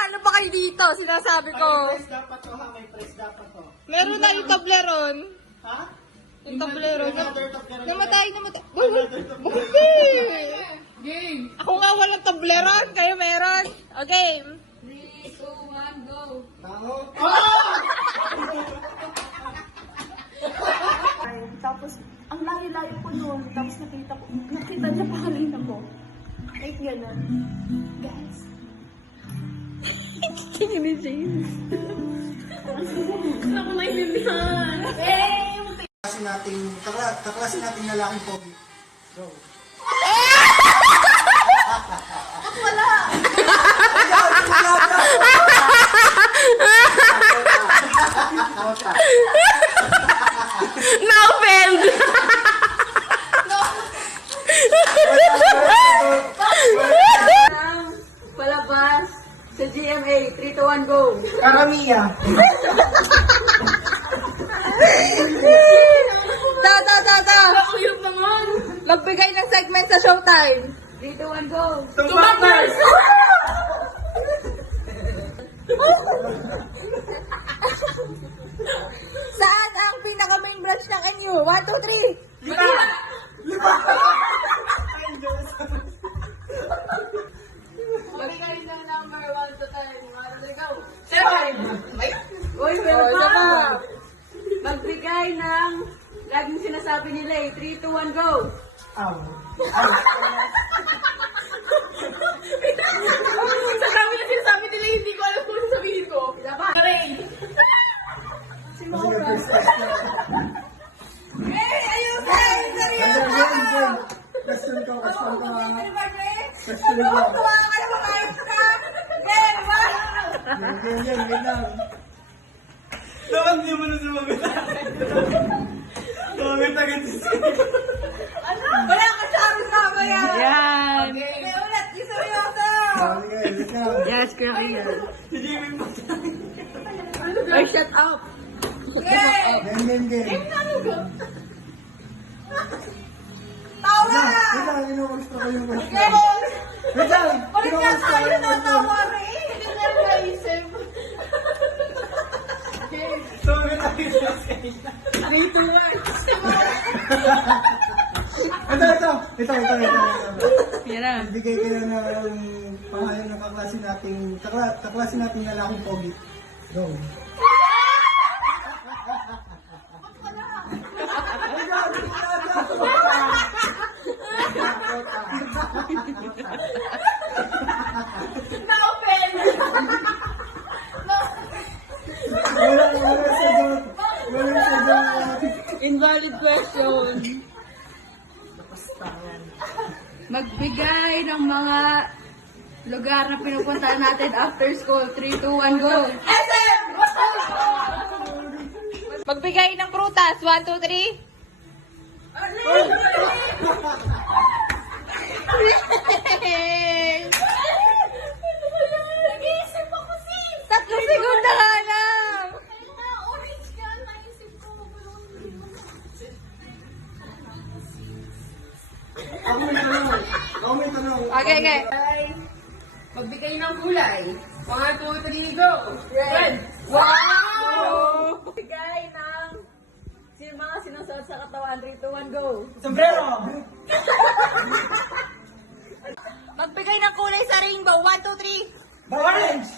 Ano ba kayo dito? Sinasabi ko. May press dapat to ha, may press dapat to. Meron na yung tableron. Ha? Yung tableron. Another tableron. Namatay. Uy, buti! Game! Ako nga walang tableron. Kayo meron. Okay. 3, 2, 1, go! Tao. Tapos, ang layo-layo ko noon. Tapos nakita niya pa kanina ko. Like gano'n. Guys. Tingin ni James. Ako na inimisan. Kaklase nating lalaking pogi. Go. Na-offend! Palabas sa GMA. 3, 2, 1, go. Karamiya. Ta! Ako yung naman. Magbigay ng segment sa Showtime. 3, 2, 1, go. Tumakbers. Saan ang pinaka-main branch ng NU? 1, 2, 3! Lima. Magbigay ng number 1 to 10. 1, 2, 3, go. 7! Uy, Oh, meron isa pa. pa. Magbigay ng laging sinasabi nila eh. 3, 2, 1, go. Aw. Sa dami na sinasabi nila, hindi ko alam kung sabihin ko. Dapat. Ray. Si Maura. Eh, ayun na. Seryoso. Question ko. Question ko. Tuwa ka na mga ayos ka! Game! Yan, wait lang. Dapat hindi mo na sumagot. Sumagot agad si Wala ka sa amin mamaya! Yan! Okay, ulit! Di seryoso! wait lang. Yes, career! Si Jimmy pa. Ay, shut up! Game. Tawa! Wait lang, inukonstruct ko yung question. Game! Wait lang, Balik ka inukonstruct ko tayo yung na question. tawa rin! Hindi na rin naisip. Sumagot agad si 3, 2, 1. Ito. Yan na. Bigay kayo ng pangalan ng kaklase nating lalaking pogi. Go. Na-open! Walang sagot. Invalid question. Magbigay ng mga lugar na pinupuntahan natin after school. 3, 2, 1, go. SM! Magbigay ng prutas. 1, 2, 3. Nag-iisip ako sis! 3 segunda ka lang. Ayun na, orange ka. Naisip ko. Ako may tanong. Okay. Magbigay ng kulay. 1, 2, 3, go! Red. Wow! Magbigay ng mga sinusuot sa katawan. 3, 2, 1, go. Sombrero. Magbigay ng kulay sa rainbow. 1, 2, 3. Orange.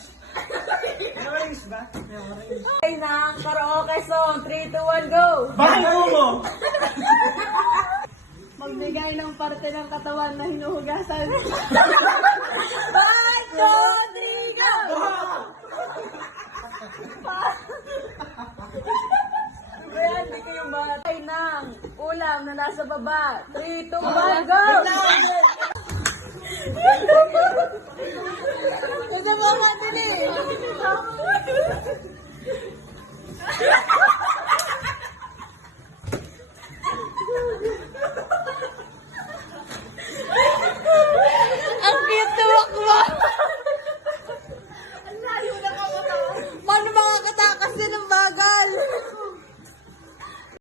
Orange ba? Orange. Magbigay ng karaoke song. 3, 2, 1, go. Bago mo. Magbigay ng parte ng katawan na hinuhugasan. 1, 2, 3, go! Ayan, di kayo matay ng ulam na nasa baba. 3, 2, 1, go! Kasi mga natin eh.